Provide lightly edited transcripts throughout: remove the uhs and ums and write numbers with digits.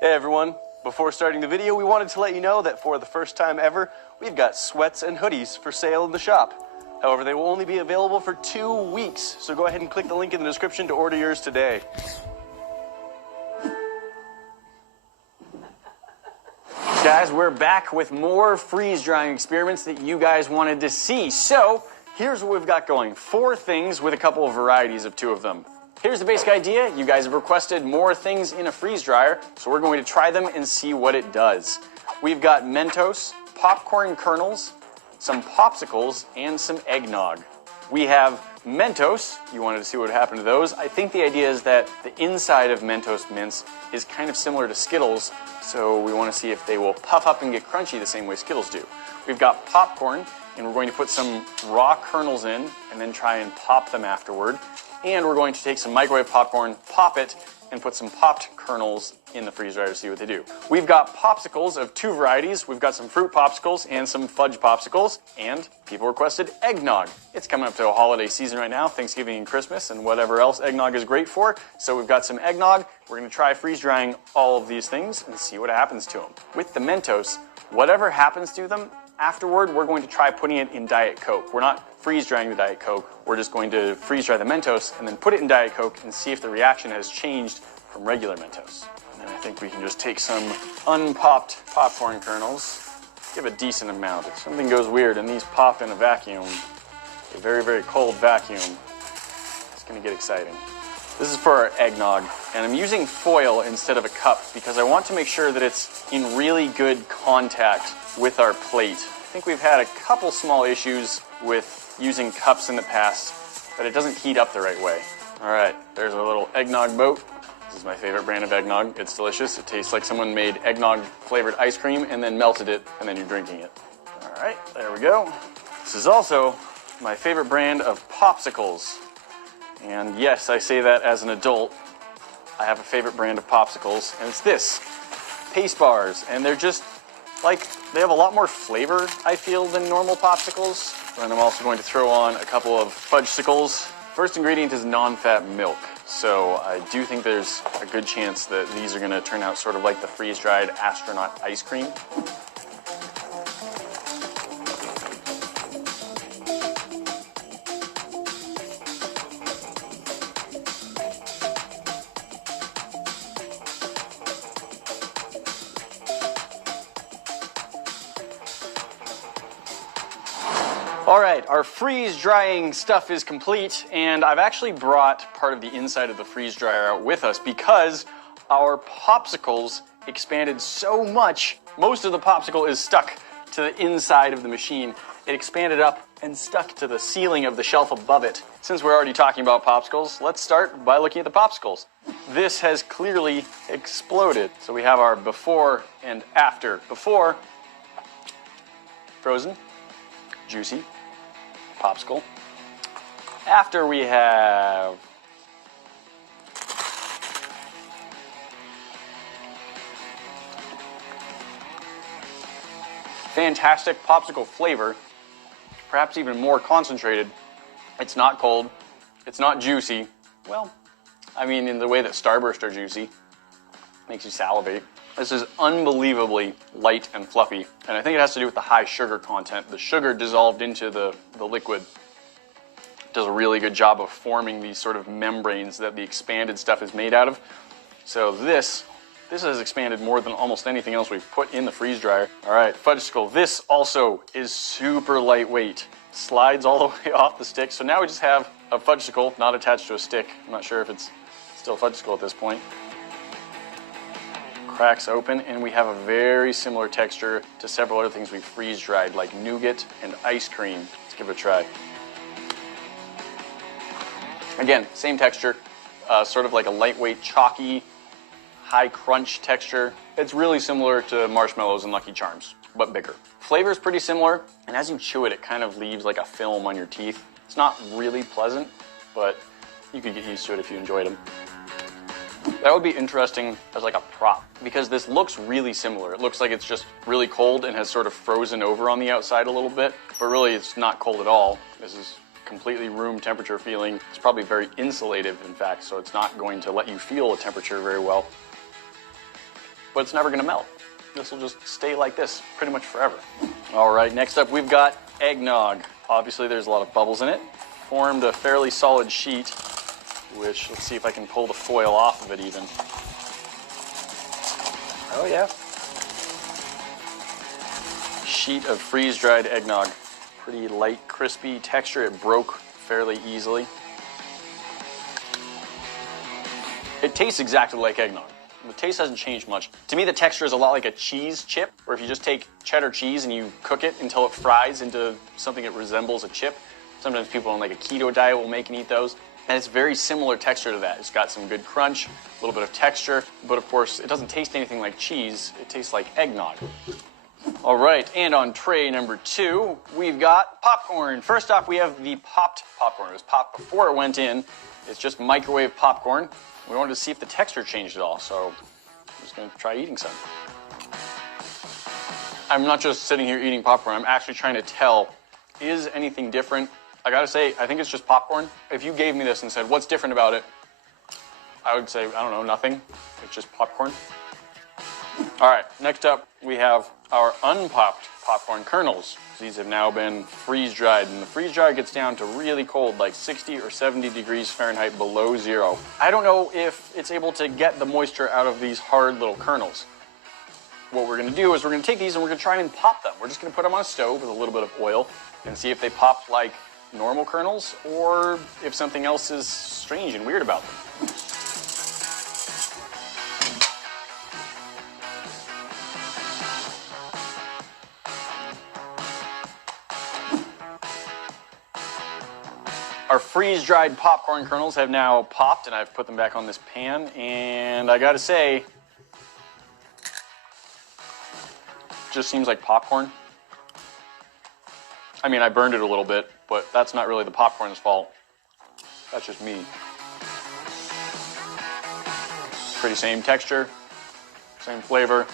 Hey everyone, before starting the video, we wanted to let you know that for the first time ever, we've got sweats and hoodies for sale in the shop. However, they will only be available for 2 weeks, so go ahead and click the link in the description to order yours today. Guys, we're back with more freeze drying experiments that you guys wanted to see. So, here's what we've got going. 4 things with a couple of varieties of 2 of them. Here's the basic idea. You guys have requested more things in a freeze dryer, so we're going to try them and see what it does. We've got Mentos, popcorn kernels, some popsicles, and some eggnog. We have Mentos. You wanted to see what happened to those. I think the idea is that the inside of Mentos mints is kind of similar to Skittles, so we want to see if they will puff up and get crunchy the same way Skittles do. We've got popcorn, and we're going to put some raw kernels in and then try and pop them afterward. And we're going to take some microwave popcorn, pop it, and put some popped kernels in the freeze dryer to see what they do. We've got popsicles of 2 varieties. We've got some fruit popsicles and some fudge popsicles, and people requested eggnog. It's coming up to a holiday season right now, Thanksgiving and Christmas, and whatever else eggnog is great for. So we've got some eggnog. We're going to try freeze drying all of these things and see what happens to them. With the Mentos, whatever happens to them, afterward, we're going to try putting it in Diet Coke. We're not freeze drying the Diet Coke. We're just going to freeze dry the Mentos and then put it in Diet Coke and see if the reaction has changed from regular Mentos. And then I think we can just take some unpopped popcorn kernels, give a decent amount. If something goes weird and these pop in a vacuum, a very, very cold vacuum, it's going to get exciting. This is for our eggnog, and I'm using foil instead of a cup because I want to make sure that it's in really good contact with our plate. I think we've had a couple small issues with using cups in the past, that it doesn't heat up the right way. All right, there's our little eggnog boat. This is my favorite brand of eggnog. It's delicious. It tastes like someone made eggnog flavored ice cream and then melted it, and then you're drinking it. All right, there we go. This is also my favorite brand of popsicles. And yes, I say that as an adult. I have a favorite brand of popsicles, and it's this, Pace Bars. And they're just, like, they have a lot more flavor, I feel, than normal popsicles. And I'm also going to throw on a couple of fudgesicles. First ingredient is non-fat milk. So I do think there's a good chance that these are going to turn out sort of like the freeze-dried astronaut ice cream. All right, our freeze drying stuff is complete, and I've actually brought part of the inside of the freeze dryer out with us because our popsicles expanded so much. Most of the popsicle is stuck to the inside of the machine. It expanded up and stuck to the ceiling of the shelf above it. Since we're already talking about popsicles, let's start by looking at the popsicles. This has clearly exploded. So we have our before and after. Before, frozen, juicy, popsicle. After we have fantastic popsicle flavor, perhaps even more concentrated. It's not cold, it's not juicy. Well, I mean, in the way that Starburst are juicy, makes you salivate. This is unbelievably light and fluffy, and I think it has to do with the high sugar content. The sugar dissolved into the liquid does a really good job of forming these sort of membranes that the expanded stuff is made out of. So this has expanded more than almost anything else we've put in the freeze dryer. All right, fudgesicle. This also is super lightweight. Slides all the way off the stick. So now we just have a fudgesicle not attached to a stick. I'm not sure if it's still a fudgesicle at this point. Cracks open, and we have a very similar texture to several other things we freeze dried, like nougat and ice cream. Let's give it a try. Again, same texture, sort of like a lightweight, chalky, high crunch texture. It's really similar to marshmallows and Lucky Charms, but bigger. Flavor is pretty similar, and as you chew it, it kind of leaves like a film on your teeth. It's not really pleasant, but you could get used to it if you enjoyed them. That would be interesting as like a prop, because this looks really similar. It looks like it's just really cold and has sort of frozen over on the outside a little bit, but really it's not cold at all. This is completely room temperature feeling. It's probably very insulative, in fact, so it's not going to let you feel a temperature very well. but it's never gonna melt. This will just stay like this pretty much forever. All right, next up we've got eggnog. Obviously there's a lot of bubbles in it. Formed a fairly solid sheet, which, let's see if I can pull the foil off of it even. Oh yeah. Sheet of freeze-dried eggnog. Pretty light, crispy texture. It broke fairly easily. It tastes exactly like eggnog. The taste hasn't changed much. To me, the texture is a lot like a cheese chip, or if you just take cheddar cheese and you cook it until it fries into something that resembles a chip. Sometimes people on like a keto diet will make and eat those. And it's very similar texture to that. It's got some good crunch, a little bit of texture, but of course, it doesn't taste anything like cheese. It tastes like eggnog. All right, and on tray number 2, we've got popcorn. First off, we have the popped popcorn. It was popped before it went in. It's just microwave popcorn. We wanted to see if the texture changed at all, so I'm just gonna try eating some. I'm not just sitting here eating popcorn, I'm actually trying to tell, is anything different? I gotta say, I think it's just popcorn. If you gave me this and said, what's different about it? I would say, I don't know, nothing. It's just popcorn. All right, next up, we have our unpopped popcorn kernels. These have now been freeze-dried, and the freeze-dry gets down to really cold, like 60 or 70 degrees Fahrenheit below zero. I don't know if it's able to get the moisture out of these hard little kernels. What we're gonna do is we're gonna take these and we're gonna try and pop them. We're just gonna put them on a stove with a little bit of oil and see if they pop like normal kernels or if something else is strange and weird about them. Our freeze-dried popcorn kernels have now popped, and I've put them back on this pan, and I gotta say, just seems like popcorn. I mean, I burned it a little bit, but that's not really the popcorn's fault. That's just me. Pretty same texture, same flavor.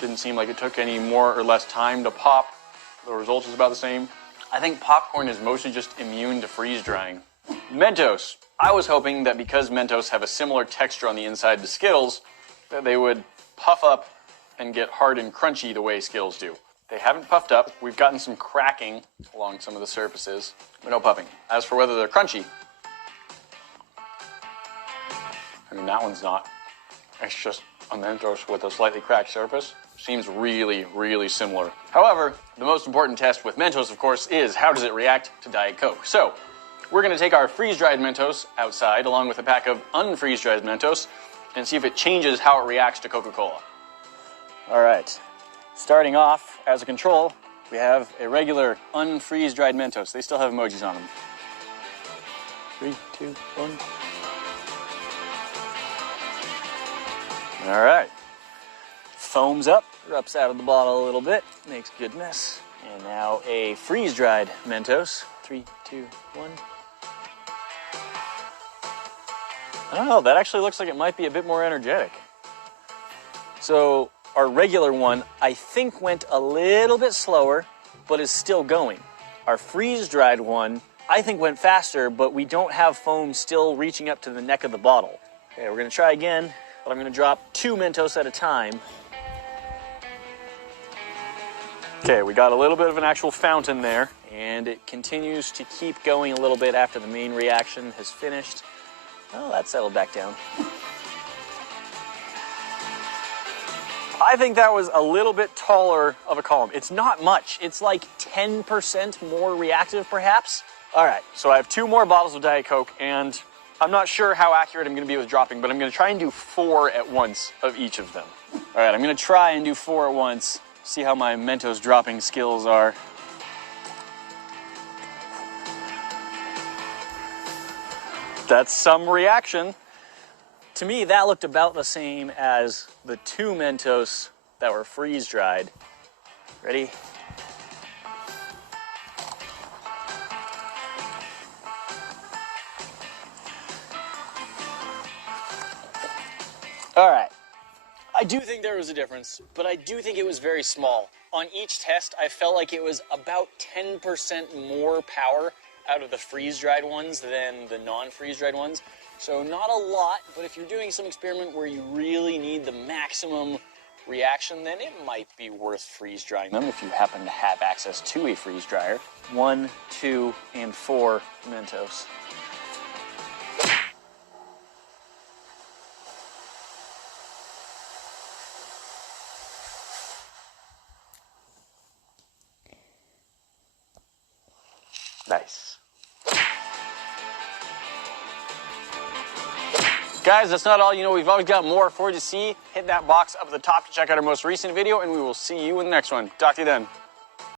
Didn't seem like it took any more or less time to pop. The result is about the same. I think popcorn is mostly just immune to freeze drying. Mentos. I was hoping that because Mentos have a similar texture on the inside to Skittles, that they would puff up and get hard and crunchy the way Skittles do. They haven't puffed up. We've gotten some cracking along some of the surfaces, but no puffing. As for whether they're crunchy, I mean, that one's not. It's just a Mentos with a slightly cracked surface. Seems really, really similar. However, the most important test with Mentos, of course, is how does it react to Diet Coke? So, we're gonna take our freeze-dried Mentos outside, along with a pack of unfreeze-dried Mentos, and see if it changes how it reacts to Coca-Cola. All right, starting off, as a control, we have a regular unfreeze-dried Mentos. They still have emojis on them. 3, 2, 1. All right. Foams up, erupts out of the bottle a little bit, makes a good mess. And now a freeze-dried Mentos. 3, 2, 1. I don't know, that actually looks like it might be a bit more energetic. So our regular one, I think went a little bit slower, but is still going. Our freeze-dried one, I think went faster, but we don't have foam still reaching up to the neck of the bottle. Okay, we're gonna try again, but I'm gonna drop 2 Mentos at a time. Okay, we got a little bit of an actual fountain there, and it continues to keep going a little bit after the main reaction has finished. Oh, that settled back down. I think that was a little bit taller of a column. It's not much. It's like 10% more reactive, perhaps. All right, so I have 2 more bottles of Diet Coke, and I'm not sure how accurate I'm gonna be with dropping, but I'm gonna try and do 4 at once of each of them. All right, I'm gonna try and do 4 at once. See how my Mentos dropping skills are. That's some reaction. To me, that looked about the same as the 2 Mentos that were freeze-dried. Ready? All right. I do think there was a difference, but I do think it was very small. On each test, I felt like it was about 10% more power out of the freeze-dried ones than the non-freeze-dried ones. So not a lot, but if you're doing some experiment where you really need the maximum reaction, then it might be worth freeze-drying them if you happen to have access to a freeze dryer. 1, 2, and 4 Mentos. Nice. Guys, that's not all. You know, we've always got more for you to see. Hit that box up at the top to check out our most recent video, and we will see you in the next one. Talk to you then.